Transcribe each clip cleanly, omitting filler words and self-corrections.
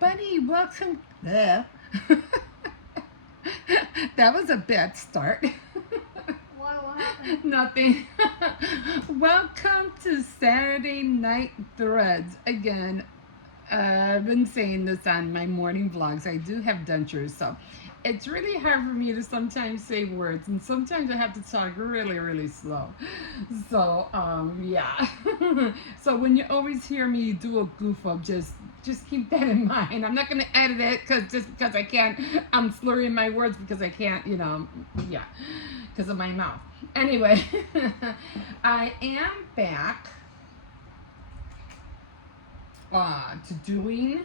Buddy, welcome. That was a bad start. What happened? Nothing. Welcome to Saturday Night Threads. Again, I've been saying this on my morning vlogs. I do have dentures, so it's really hard for me to sometimes say words, and sometimes I have to talk really, really slow. So, yeah. So when you always hear me do a goof up, just keep that in mind. I'm not gonna edit it because I can't. I'm slurring my words because I can't. Yeah, because of my mouth. Anyway, I am back to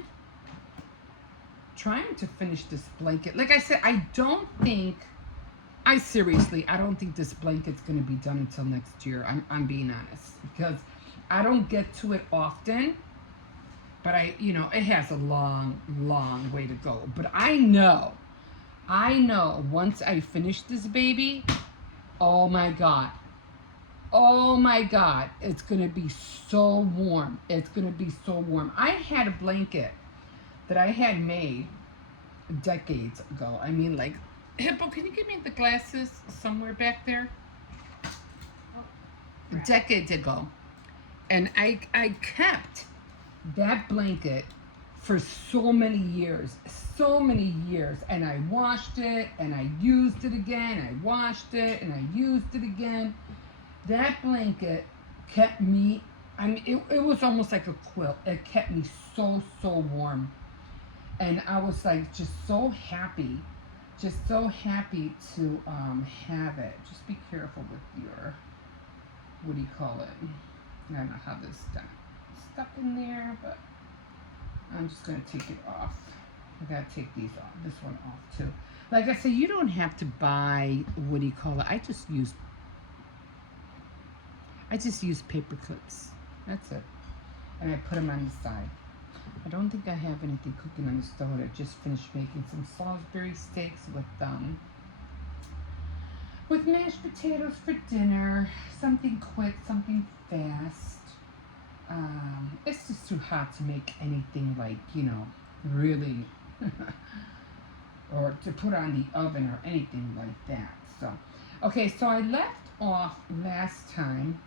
trying to finish this blanket. Like I said, I don't think this blanket's going to be done until next year. I'm being honest, because I don't get to it often, but it has a long, long way to go. But I know once I finish this baby, oh my God, it's going to be so warm. It's going to be so warm. I had a blanket that I had made decades ago. I mean, like, Hippo, can you give me the glasses somewhere back there? Decades ago. And I kept that blanket for so many years. And I washed it, and I used it again. I washed it, and I used it again. That blanket kept me, I mean, it was almost like a quilt. It kept me so warm. And I was like just so happy to have it. Just be careful with your, what do you call it? I don't know how this got stuck in there, but I'm just going to take it off. I got to take this one off too. Like I said, you don't have to buy, what do you call it? I just use paper clips. That's it. And I put them on the side. I don't think I have anything cooking on the stove. I just finished making some Salisbury steaks with mashed potatoes for dinner. Something quick, something fast. It's just too hot to make anything like, really, or to put on the oven or anything like that. So, okay, so I left off last time.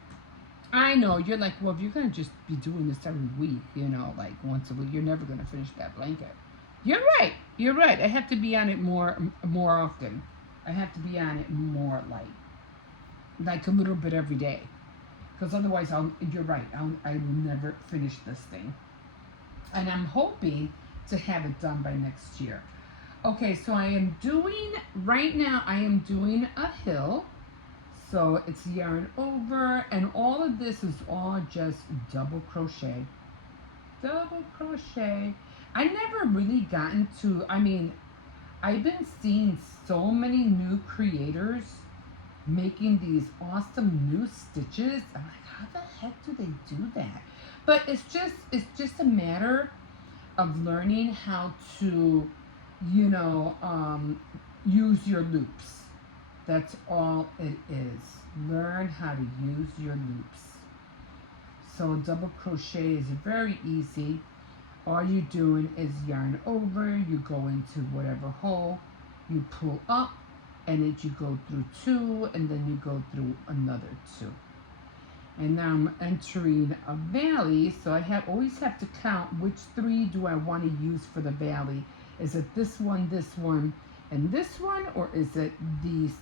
I know, you're like, well, if you're going to just be doing this every week, like once a week, you're never going to finish that blanket. You're right. I have to be on it more often. I have to be on it more, like a little bit every day. Because otherwise, you're right, I will never finish this thing. And I'm hoping to have it done by next year. Okay, so right now I am doing a hill. So it's yarn over, and all of this is all just double crochet. I never really gotten to, I've been seeing so many new creators making these awesome new stitches. I'm like, how the heck do they do that? But it's just a matter of learning how to, use your loops. That's all it is. Learn how to use your loops. So double crochet is very easy. All you're doing is yarn over, you go into whatever hole, you pull up, and then you go through 2, and then you go through another 2. And now I'm entering a valley, so I always have to count which 3 do I want to use for the valley. Is it this one, and this one, or is it these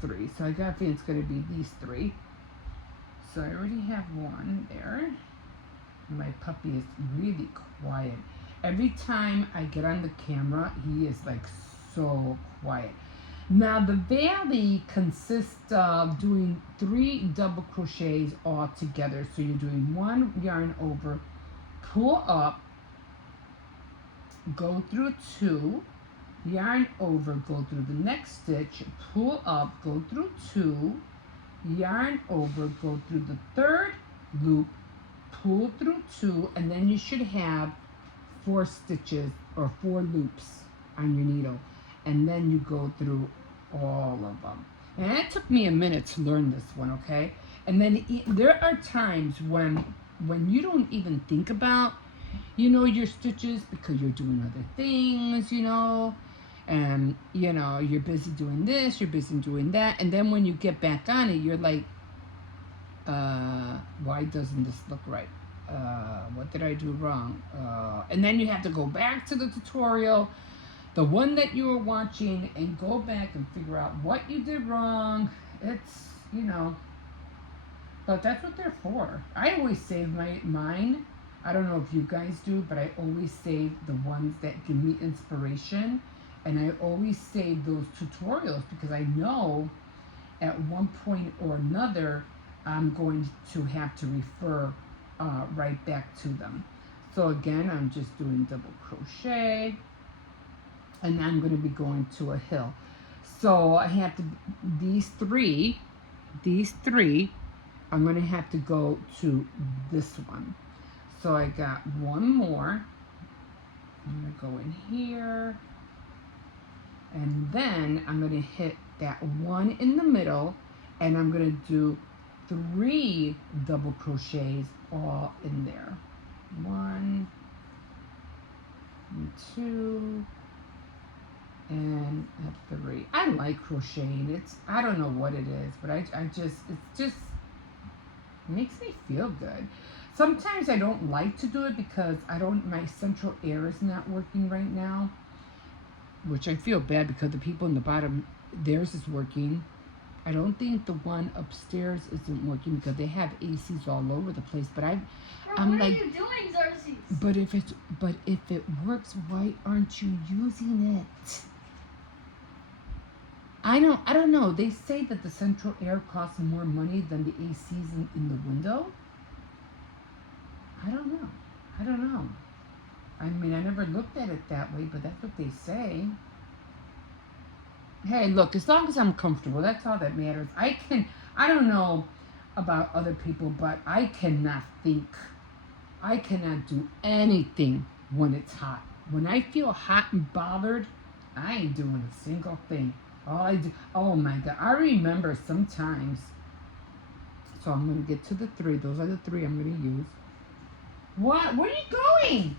3? So I got a feeling it's going to be these 3. So I already have one there. My puppy is really quiet. Every time I get on the camera, he is like so quiet. Now the valley consists of doing 3 double crochets all together. So you're doing 1 yarn over, pull up, go through 2, yarn over, go through the next stitch, pull up, go through 2, yarn over, go through the 3rd loop, pull through 2, and then you should have 4 stitches or 4 loops on your needle, and then you go through all of them. And it took me a minute to learn this one, okay? And then there are times when you don't even think about you know, your stitches because you're doing other things, you know, and you know, you're busy doing this, you're busy doing that, and then when you get back on it, you're like, why doesn't this look right? What did I do wrong? And then you have to go back to the tutorial, the one that you were watching, and go back and figure out what you did wrong. It's, you know, but that's what they're for. I always save mine. I don't know if you guys do, but I always save the ones that give me inspiration. And I always save those tutorials because I know at one point or another I'm going to have to refer right back to them. So again, I'm just doing double crochet, and I'm going to be going to a hill. So I have to, these three, I'm going to have to go to this one. So I got one more. I'm going to go in here, and then I'm going to hit that one in the middle, and I'm going to do 3 double crochets all in there. 1 and 2 and 3. I like crocheting. It's, I don't know what it is, but I just, it's just makes me feel good. Sometimes I don't like to do it because my central air is not working right now, which I feel bad because the people in the bottom, theirs is working. I don't think the one upstairs isn't working because they have ACs all over the place. But I'm what like, are you doing, Xerxes? but if it works, why aren't you using it? I don't know. They say that the central air costs more money than the ACs in the window. I don't know. I mean, I never looked at it that way, but that's what they say. Hey, look, as long as I'm comfortable, that's all that matters. I don't know about other people, but I cannot think. I cannot do anything when it's hot. When I feel hot and bothered, I ain't doing a single thing. All I do, oh my God, I remember sometimes. So I'm going to get to the 3. Those are the 3 I'm going to use. What? Where are you going?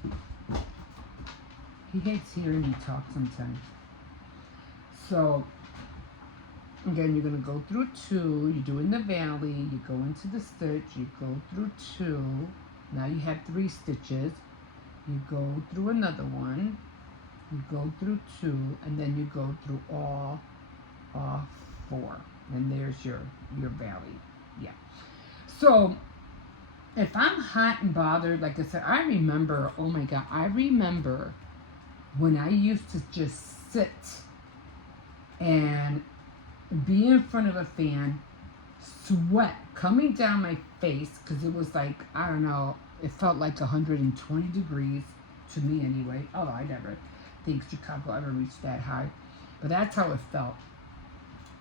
He hates hearing me talk sometimes. So, again, you're going to go through 2. You're doing the valley. You go into the stitch. You go through 2. Now you have 3 stitches. You go through another one. You go through 2. And then you go through all 4. And there's your valley. Yeah. So, if I'm hot and bothered, like I said, I remember, oh my God, I remember when I used to just sit and be in front of a fan, sweat coming down my face, because it was like, I don't know, it felt like 120 degrees to me anyway. Although I never think Chicago ever reached that high, but that's how it felt.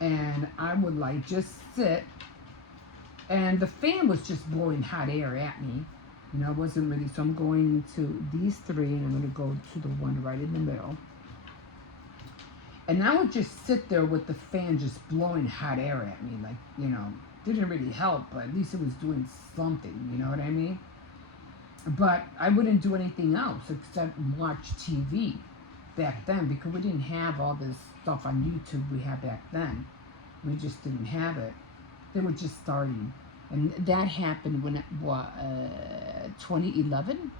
And I would like just sit, and the fan was just blowing hot air at me. You know, it wasn't really, so I'm going to these 3, and I'm going to go to the one right in the middle. And I would just sit there with the fan just blowing hot air at me. Like, you know, didn't really help, but at least it was doing something, you know what I mean? But I wouldn't do anything else except watch TV back then, because we didn't have all this stuff on YouTube we had back then. We just didn't have it. They were just starting. And that happened when, 2011?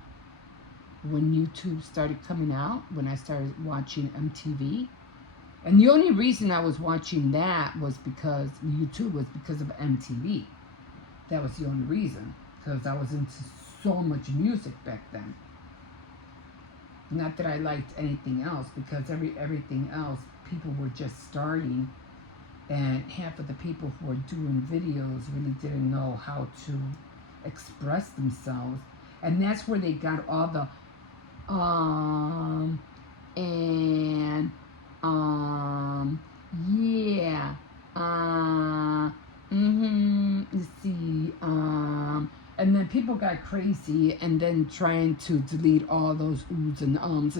When YouTube started coming out, when I started watching MTV. And the only reason I was watching that was because YouTube was because of MTV. That was the only reason, because I was into so much music back then. Not that I liked anything else, because everything else, people were just starting, and half of the people who were doing videos really didn't know how to express themselves. And that's where they got all the and yeah, you see, and then people got crazy, and then trying to delete all those oohs and ums.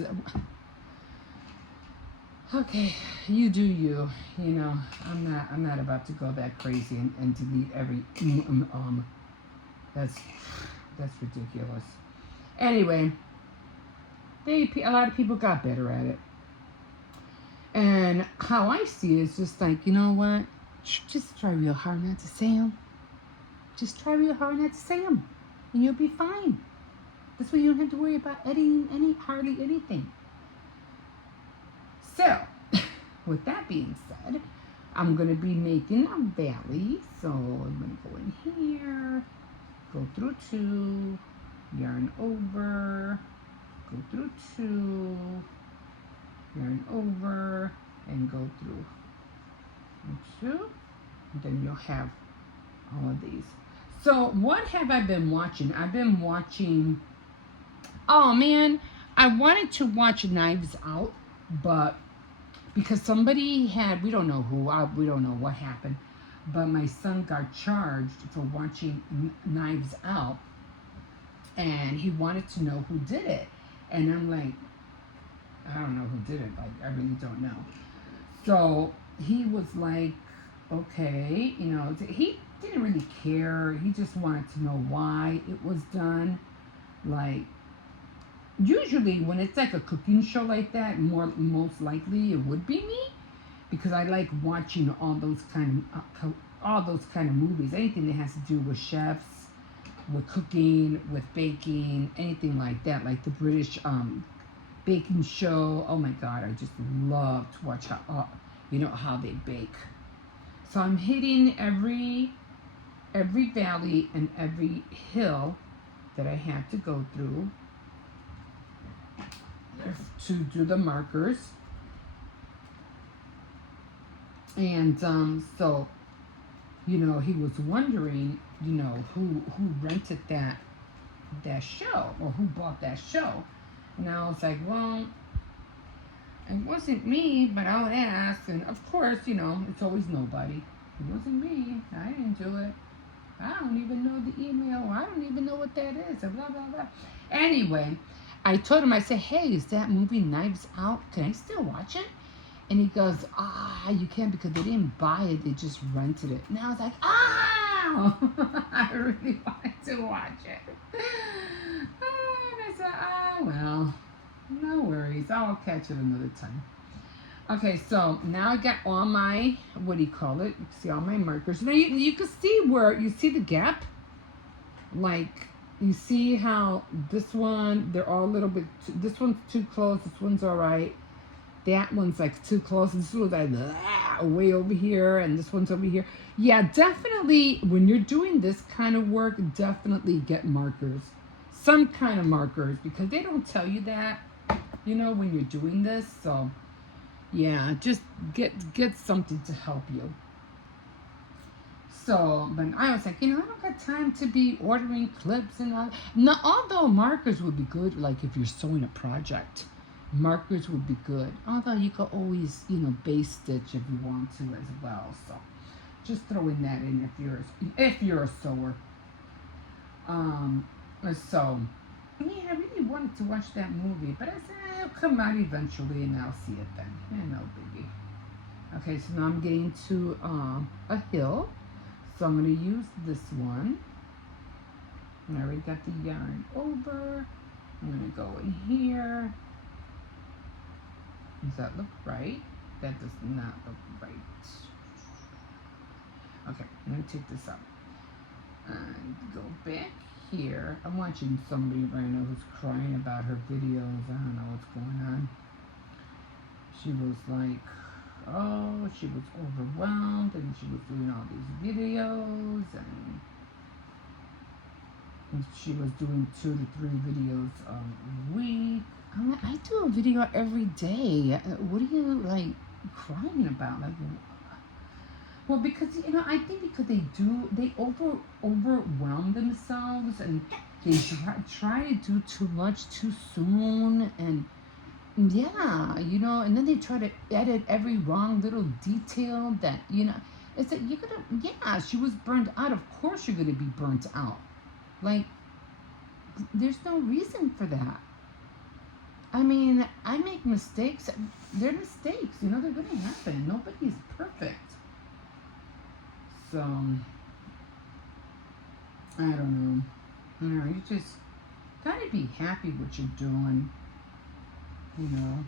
Okay, you do you. You know, I'm not about to go that crazy and delete every That's ridiculous. Anyway, A lot of people got better at it. And how I see it is just like, you know what? Just try real hard not to say them. Just try real hard not to say them, and you'll be fine. This way you don't have to worry about editing hardly anything. So, with that being said, I'm going to be making a valley. So I'm going to go in here, go through 2, yarn over, go through 2, yarn over, and go through 2. And then you'll have all of these. So what have I been watching? I've been watching, oh man, I wanted to watch Knives Out, but because somebody had, we don't know who, we don't know what happened, but my son got charged for watching Knives Out, and he wanted to know who did it. And I'm like, I don't know who did it. Like, I really don't know. So he was like, okay, you know, he didn't really care. He just wanted to know why it was done. Like, usually when it's like a cooking show like that, most likely it would be me, because I like watching all those kind of movies. Anything that has to do with chefs, with cooking, with baking, anything like that, like the British baking show. Oh my God, I just love to watch how they bake. So I'm hitting every valley and every hill that I have to go through to do the markers. And so, you know, he was wondering, you know, who rented that show, or who bought that show. And I was like, well, it wasn't me, but I'll ask. And of course, you know, it's always nobody. It wasn't me. I didn't do it. I don't even know the email. I don't even know what that is. And blah, blah, blah. Anyway, I told him, I said, hey, is that movie Knives Out? Can I still watch it? And he goes, you can't, because they didn't buy it. They just rented it. And I was like, I really wanted to watch it. And I said, well, no worries. I'll catch it another time. Okay, so now I got all my, what do you call it? You can see all my markers. Now you can see where, you see the gap? Like, you see how this one, they're all a little bit, this one's too close, this one's all right. That one's like too close, this one's like way over here, and this one's over here. Yeah, definitely, when you're doing this kind of work, definitely get markers. Some kind of markers, because they don't tell you that, you know, when you're doing this. So yeah, just get something to help you. So, but I was like, you know, I don't got time to be ordering clips and all. Now, although markers would be good, like if you're sewing a project, markers would be good. Although you could always, you know, base stitch if you want to as well. So, just throwing that in if you're a sewer. So, yeah, I really wanted to watch that movie, but I said it'll come out eventually, and I'll see it then. Yeah, no biggie. Okay, so now I'm getting to a hill. So I'm going to use this one. I already got the yarn over. I'm going to go in here. Does that look right? That does not look right. Okay, I'm going to take this out. And go back here. I'm watching somebody right now who's crying about her videos. I don't know what's going on. She was like, oh, she was overwhelmed, and she was doing all these videos, and she was doing 2 to 3 videos a week. I do a video every day. What are you, like, crying about? Like, well, because, you know, I think because they overwhelm themselves, and they try to do too much too soon, and yeah, you know, and then they try to edit every wrong little detail that, you know, it's that you're gonna, yeah, she was burnt out. Of course you're gonna be burnt out. Like, there's no reason for that. I mean, I make mistakes. They're mistakes, you know, they're gonna happen. Nobody's perfect. So, I don't know. You know, you just gotta be happy what you're doing. you know,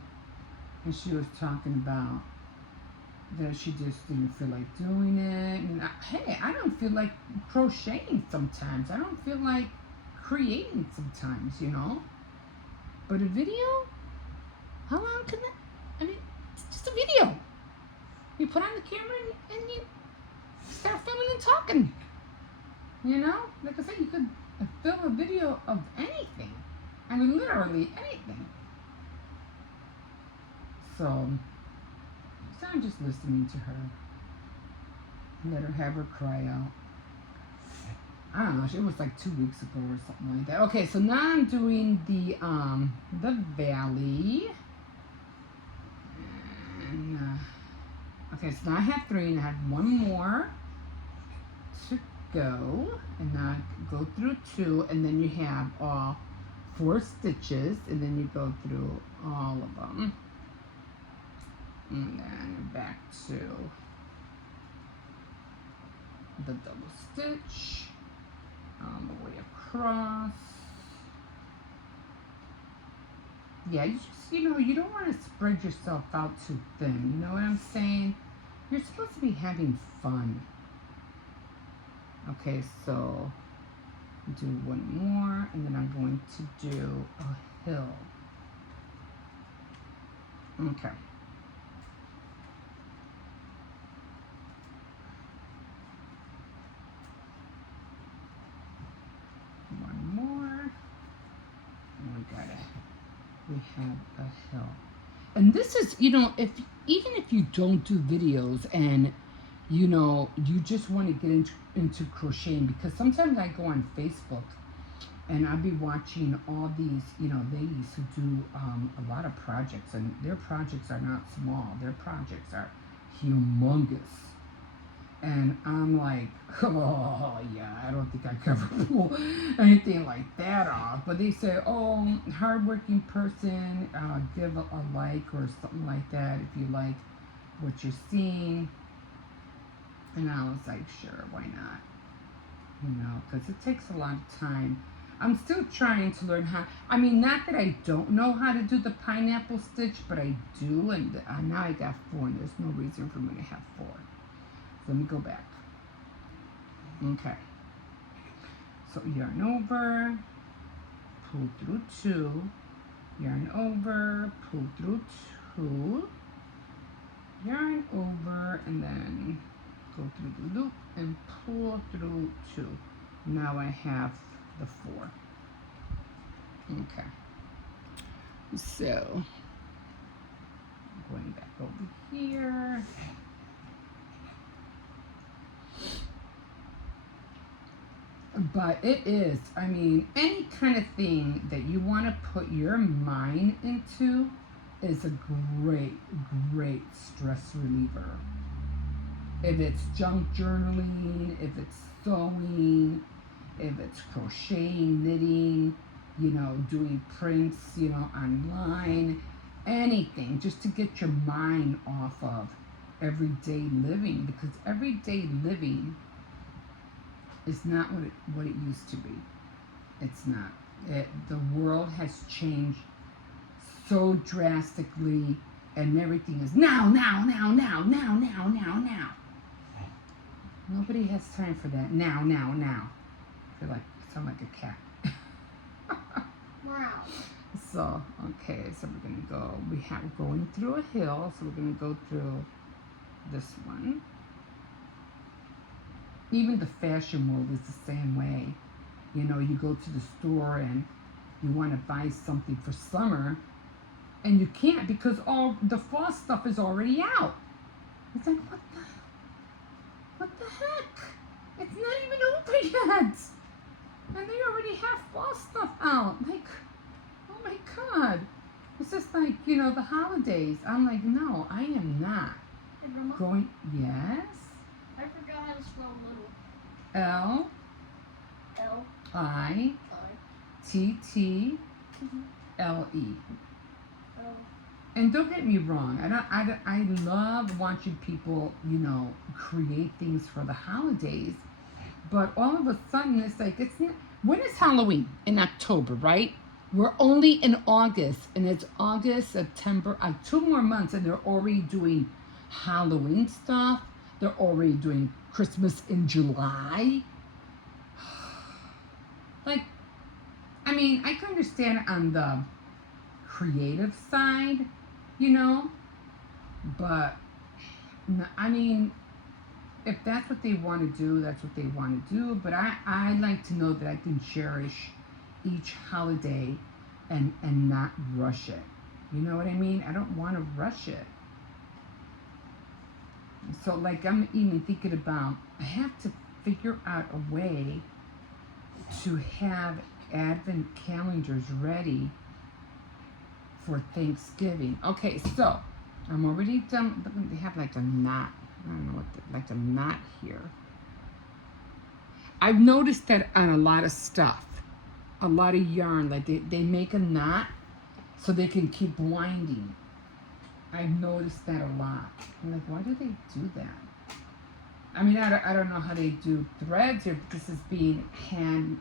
and she was talking about that she just didn't feel like doing it. And hey, I don't feel like crocheting sometimes. I don't feel like creating sometimes, you know. But a video, how long can that? I mean, it's just a video. You put on the camera and you start filming and talking. You know, like I said, you could film a video of anything. I mean, literally anything. So I'm just listening to her. Let her have her cry out. I don't know. It was like 2 weeks ago or something like that. Okay, so now I'm doing the valley. And, okay, so now I have 3, and I have 1 more to go. And now I go through 2, and then you have all 4 stitches, and then you go through all of them. And then back to the double stitch all the way across. Yeah, you just, you know, you don't want to spread yourself out too thin. You know what I'm saying? You're supposed to be having fun. Okay, so do 1 more, and then I'm going to do a hill. Okay. We have a hill. And this is, you know, even if you don't do videos and, you know, you just want to get into crocheting, because sometimes I go on Facebook and I'll be watching all these, you know, ladies who do a lot of projects, and their projects are not small. Their projects are humongous. And I'm like, oh, yeah, I don't think I could ever pull anything like that off. But they say, oh, hardworking person, give a like or something like that if you like what you're seeing. And I was like, sure, why not? You know, because it takes a lot of time. I'm still trying to learn how. I mean, not that I don't know how to do the pineapple stitch, but I do. And now I got 4, and there's no reason for me to have 4. Let me go back. Okay. So yarn over, pull through 2, yarn over, pull through 2, yarn over, and then go through the loop and pull through 2. Now I have the 4. Okay. So going back over here. But it is, I mean, any kind of thing that you want to put your mind into is a great, great stress reliever. If it's junk journaling, if it's sewing, if it's crocheting, knitting, you know, doing prints, you know, online, anything, just to get your mind off of everyday living, because everyday living is not what it used to be. It's not. The world has changed so drastically, and everything is now. Nobody has time for that. Now. I feel like I sound like a cat. Wow. So, okay, so we're gonna go. We're going through a hill, so we're gonna go through this one. Even the fashion world is the same way. You know, you go to the store and you want to buy something for summer, and you can't because all the fall stuff is already out. It's like, what the heck? It's not even over yet. And they already have fall stuff out. Like, oh my God. It's just like, you know, the holidays. I'm like, no, I am not going. Yes. I forgot how to spell little. L L I T T L E. L. And don't get me wrong, I love watching people, you know, create things for the holidays, but all of a sudden it's like, it's not, when is Halloween? In October, right? We're only in August, and it's August, September, 2 more months, and they're already doing Halloween stuff. They're already doing Christmas in July. Like, I mean, I can understand on the creative side, you know, but I mean, if that's what they want to do, that's what they want to do. But I like to know that I can cherish each holiday and not rush it. You know what I mean? I don't want to rush it. So, like, I'm even thinking about, I have to figure out a way to have advent calendars ready for Thanksgiving. Okay, so I'm already done. They have like a knot. I don't know what, like a knot here. I've noticed that on a lot of stuff, a lot of yarn, like they make a knot so they can keep winding. I've noticed that a lot. I'm like, why do they do that? I mean, I don't know how they do threads, or if this is being hand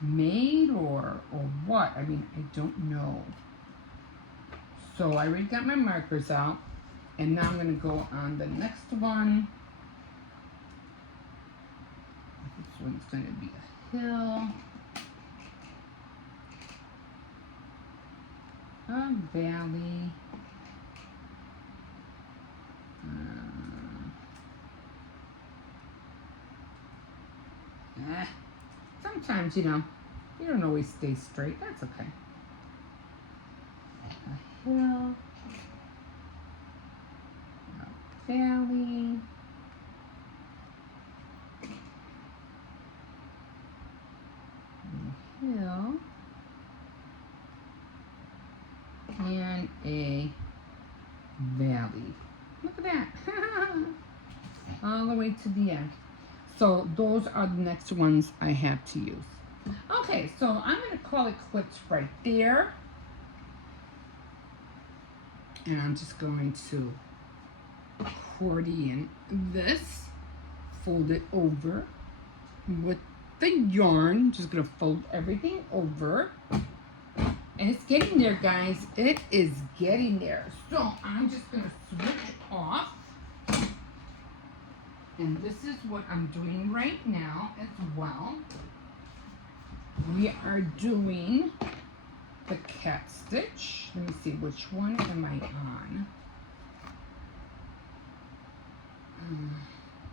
made or what. I mean, I don't know. So I already got my markers out, and now I'm going to go on the next one. This one's going to be a hill, a valley, sometimes, you know, you don't always stay straight. That's okay. A hill, a valley, a hill, and a valley. Look at that. All the way to the end. So those are the next ones I have to use. Okay, so I'm going to call it quits right there. And I'm just going to accordion this, fold it over with the yarn. Just going to fold everything over. And it's getting there, guys. It is getting there. So I'm just going to switch off. And this is what I'm doing right now as well. We are doing the cat stitch. Let me see, which one am I on?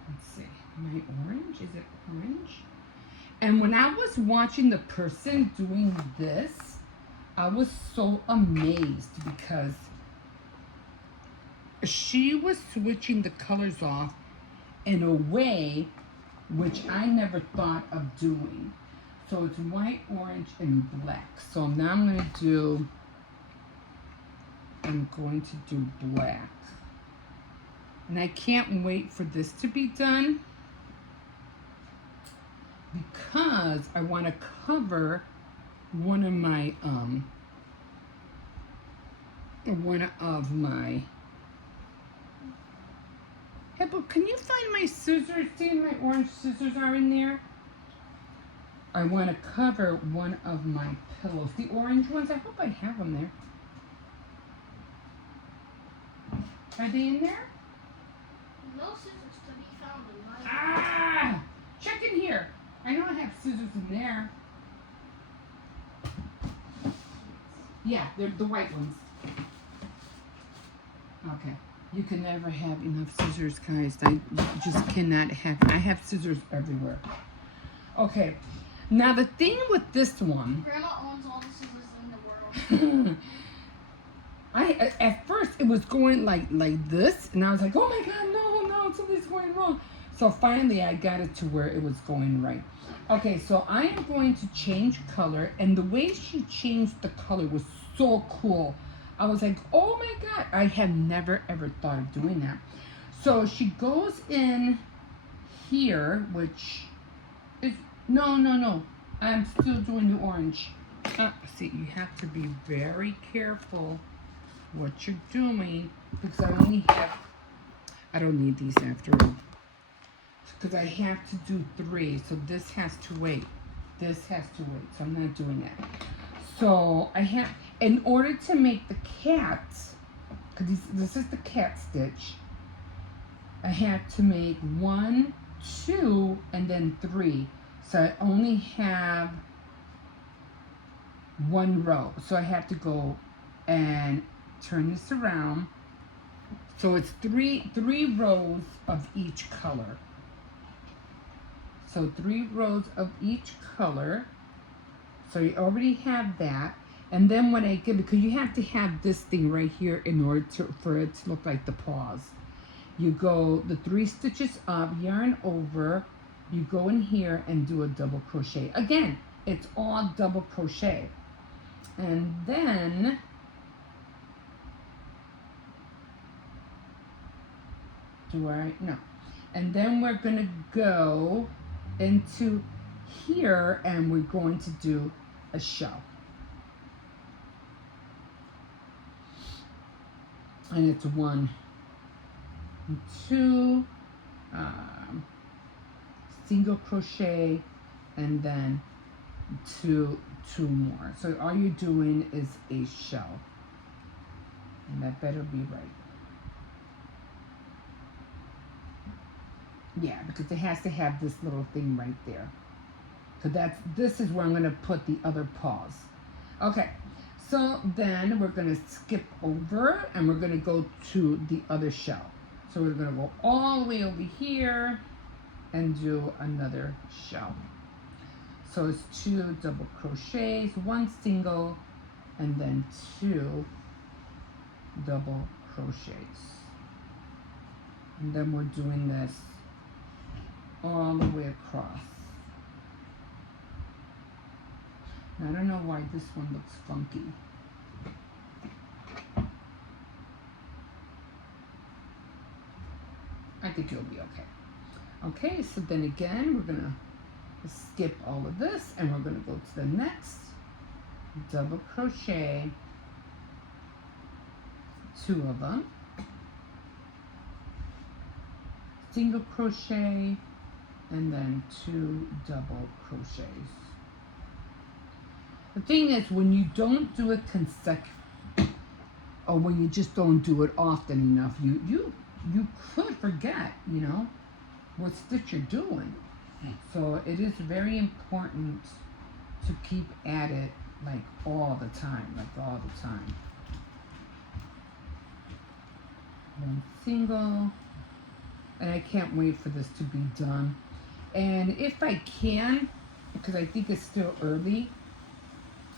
Let's see, my orange, is it orange? And when I was watching the person doing this, I was so amazed because she was switching the colors off in a way which I never thought of doing. So it's white, orange, and black. So now I'm going to do black. And I can't wait for this to be done because I want to cover one of my Hey, but can you find my scissors? See, my orange scissors are in there. I want to cover one of my pillows. The orange ones, I hope I have them there. Are they in there? No scissors to be found in my Ah! Check in here. I know I have scissors in there. Yeah, they're the white ones. Okay. You can never have enough scissors, guys. I just cannot have. I have scissors everywhere. Okay. Now the thing with this one. Grandma owns all the scissors in the world. At first it was going like this, and I was like, oh my god, no, something's going wrong. So finally I got it to where it was going right. Okay, so I am going to change color, and the way she changed the color was so cool. I was like, oh my god, I had never ever thought of doing that. So she goes in here, which is, no, I'm still doing the orange. See, you have to be very careful what you're doing, because I don't need these after all, because I have to do 3, so this has to wait. this has to wait, so I'm not doing that. So I have, in order to make the cats, because this is the cat stitch, I have to make 1, 2, and then 3. So I only have 1 row. So I have to go and turn this around. So it's three rows of each color. So 3 rows of each color. So you already have that. And then when I get, because you have to have this thing right here in order for it to look like the paws. You go the 3 stitches up, yarn over, you go in here and do a double crochet. Again, it's all double crochet. And then no. And then we're gonna go into here and we're going to do a shell. And it's 1, 2, single crochet, and then 2 more. So all you're doing is a shell, and that better be right. Yeah, because it has to have this little thing right there. So this is where I'm going to put the other paws. Okay, so then we're going to skip over and we're going to go to the other shell. So we're going to go all the way over here and do another shell. So it's 2 double crochets, 1 single, and then 2 double crochets. And then we're doing this all the way across. Now, I don't know why this one looks funky. I think it'll be okay. Okay, so then again, we're gonna skip all of this and we're gonna go to the next double crochet, 2 of them, single crochet, and then 2 double crochets. The thing is, when you don't do it consecutively, or when you just don't do it often enough, you could forget, you know, what stitch you're doing. So it is very important to keep at it like all the time, One single, and I can't wait for this to be done. And if I can, because I think it's still early,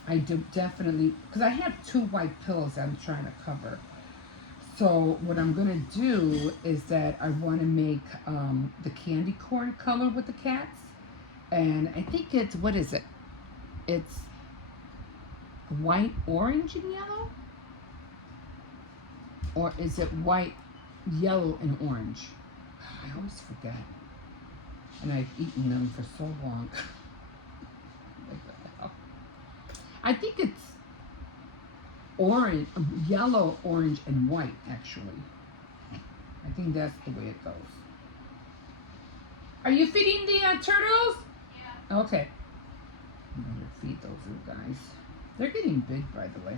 I do definitely, because I have 2 white pillows I'm trying to cover. So what I'm going to do is that I want to make the candy corn color with the cats. And I think it's, what is it? It's white, orange, and yellow? Or is it white, yellow, and orange? I always forget. And I've eaten them for so long. I think it's orange, yellow, orange, and white, actually. I think that's the way it goes. Are you feeding the turtles? Yeah. Okay. I'm going to feed those little guys. They're getting big, by the way.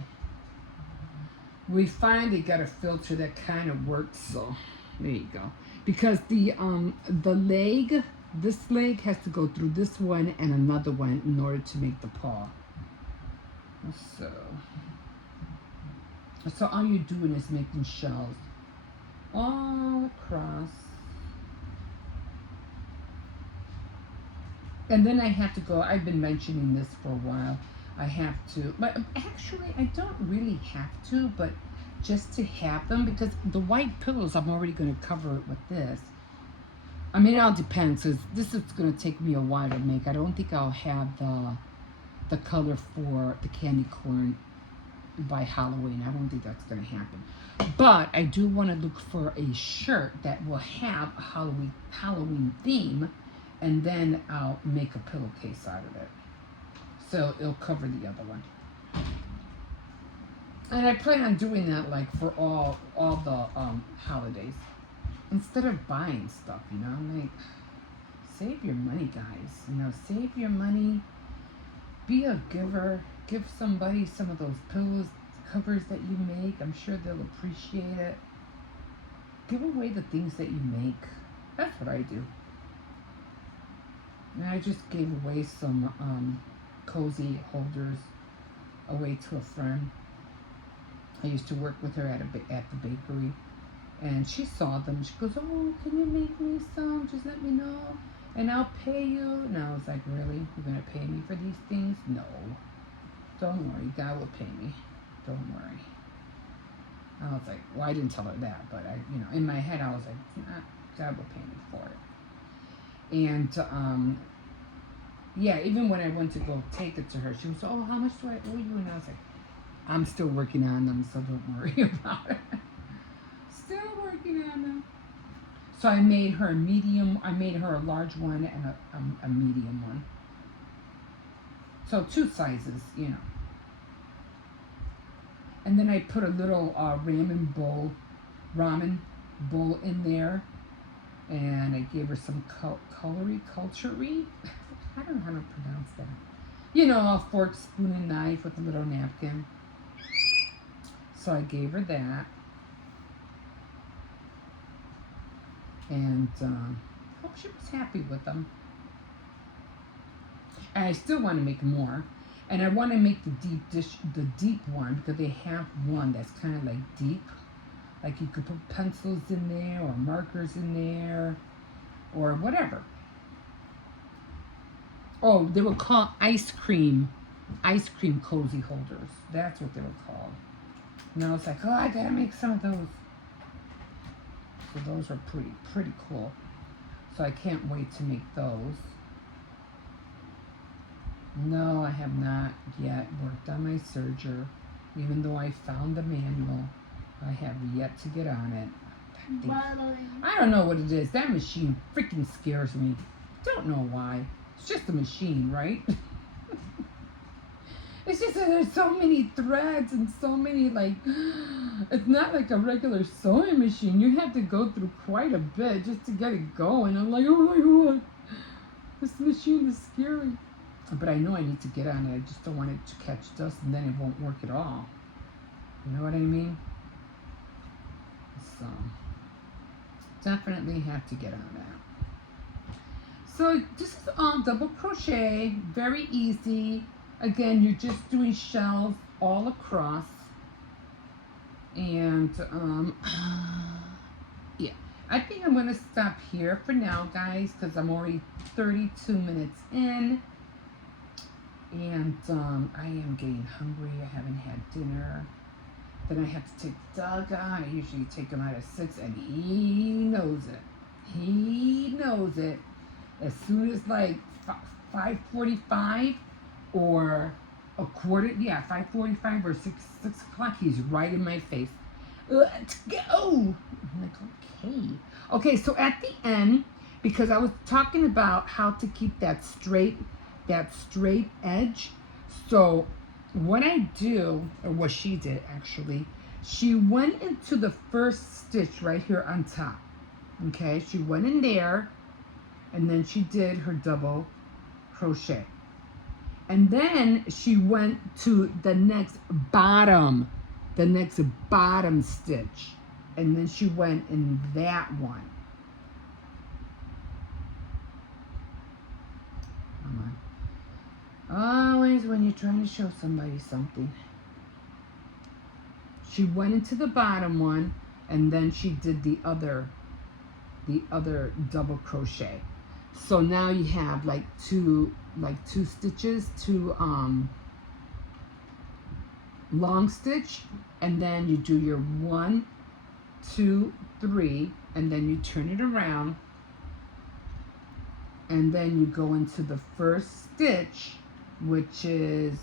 We finally got a filter that kind of works, so there you go. Because the leg, this leg has to go through this one and another one in order to make the paw. So all you're doing is making shells all across. And then I have to go, I've been mentioning this for a while, I have to, but actually I don't really have to, but just to have them, because the white pillows I'm already going to cover it with this. I mean, it all depends, because this is going to take me a while to make. I don't think I'll have the color for the candy corn by Halloween. I don't think that's going to happen. But I do want to look for a shirt that will have a Halloween theme, and then I'll make a pillowcase out of it. So it'll cover the other one. And I plan on doing that like for all the holidays. Instead of buying stuff, you know, like, save your money, guys. You know, save your money. be a giver. Give somebody some of those pillows covers that you make. I'm sure they'll appreciate it. Give away the things that you make. That's what I do. And I just gave away some cozy holders away to a friend. I used to work with her at the bakery, and she saw them. She goes, "Oh, can you make me some? Just let me know, and I'll pay you." And I was like, "Really? You're gonna pay me for these things?" "No, don't worry. God will pay me. Don't worry." I was like, well, I didn't tell her that, but in my head, I was like, nah, God will pay me for it. And yeah, even when I went to go take it to her, she was, "Oh, how much do I owe you?" And I was like, "I'm still working on them, so don't worry about it." Still working on them. So I made her a medium. I made her a large one and a medium one. So 2 sizes, And then I put a little ramen bowl in there, and I gave her some culture. I don't know how to pronounce that. A fork, spoon, and knife with a little napkin. So I gave her that, and hope she was happy with them. And I still want to make more, and I want to make the deep one, because they have one that's kind of like deep, like you could put pencils in there or markers in there, or whatever. Oh, they were called ice cream cozy holders. That's what they were called. And I was like, oh, I gotta make some of those. So those are pretty cool. So I can't wait to make those. No, I have not yet worked on my serger. Even though I found the manual, I have yet to get on it. I don't know what it is. That machine freaking scares me. Don't know why. It's just a machine, right? It's just that there's so many threads and so many, it's not like a regular sewing machine. You have to go through quite a bit just to get it going. I'm like, oh my God, this machine is scary. But I know I need to get on it. I just don't want it to catch dust and then it won't work at all. You know what I mean? So, definitely have to get on that. So, this is all double crochet. Very easy. Again, you're just doing shells all across. And, yeah. I think I'm going to stop here for now, guys, because I'm already 32 minutes in. And I am getting hungry. I haven't had dinner. Then I have to take Doug out. I usually take him out at 6, and he knows it. He knows it. As soon as 5:45 or 5:45 or 6 o'clock, he's right in my face. Let's go. I'm like, okay. Okay, so at the end, because I was talking about how to keep that straight edge. So what I do, or what she did actually, she went into the first stitch right here on top. Okay, she went in there, and then she did her double crochet. And then she went to the next bottom stitch. And then she went in that one. Come on. Always when you're trying to show somebody something. She went into the bottom one, and then she did the other double crochet. So now you have two stitches, two long stitch, and then you do your 1, 2, 3, and then you turn it around, and then you go into the first stitch, which is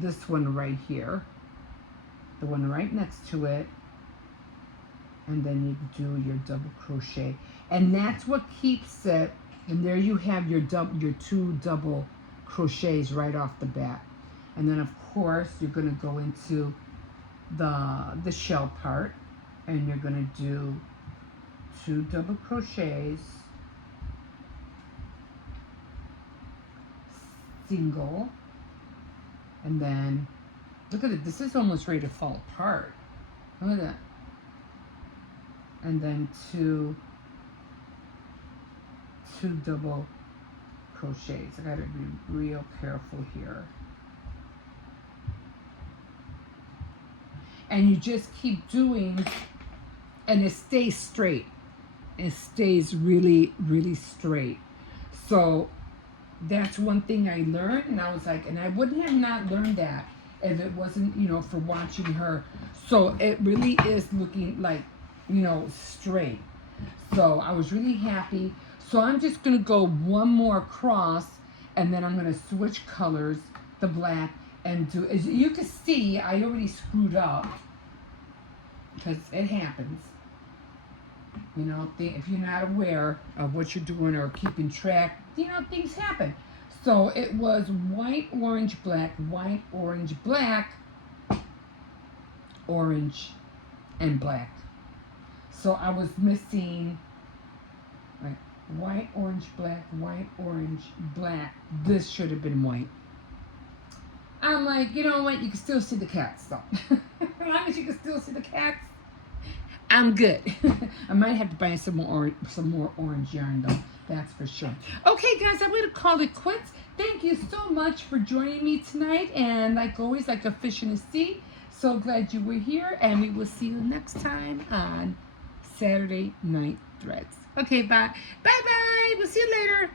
this one right here, the one right next to it, and then you do your double crochet, and that's what keeps it. And there you have your 2 double crochets right off the bat. And then of course you're going to go into the shell part, and you're going to do 2 double crochets, single, and then look at it. This is almost ready to fall apart. Look at that. And then two double crochets. I gotta be real careful here. And you just keep doing, and it stays straight. It stays really, really straight. So that's one thing I learned, and I was like, and I wouldn't have not learned that if it wasn't, you know, for watching her. So it really is looking like, you know, straight. So I was really happy. So I'm just gonna go one more across, and then I'm gonna switch colors, the black, and do, as you can see, I already screwed up, because it happens. You know, if you're not aware of what you're doing or keeping track, you know, things happen. So it was white, orange, black, white, orange, black, orange, and black. So I was missing, like, white, orange, black, white, orange, black. This should have been white. I'm like, you know what? You can still see the cats, though. As long as you can still see the cats, I'm good. I might have to buy some more orange yarn, though. That's for sure. Okay, guys, I'm going to call it quits. Thank you so much for joining me tonight. And like always, like a fish in the sea, so glad you were here. And we will see you next time on Saturday Night Threads. Okay, bye. Bye-bye. We'll see you later.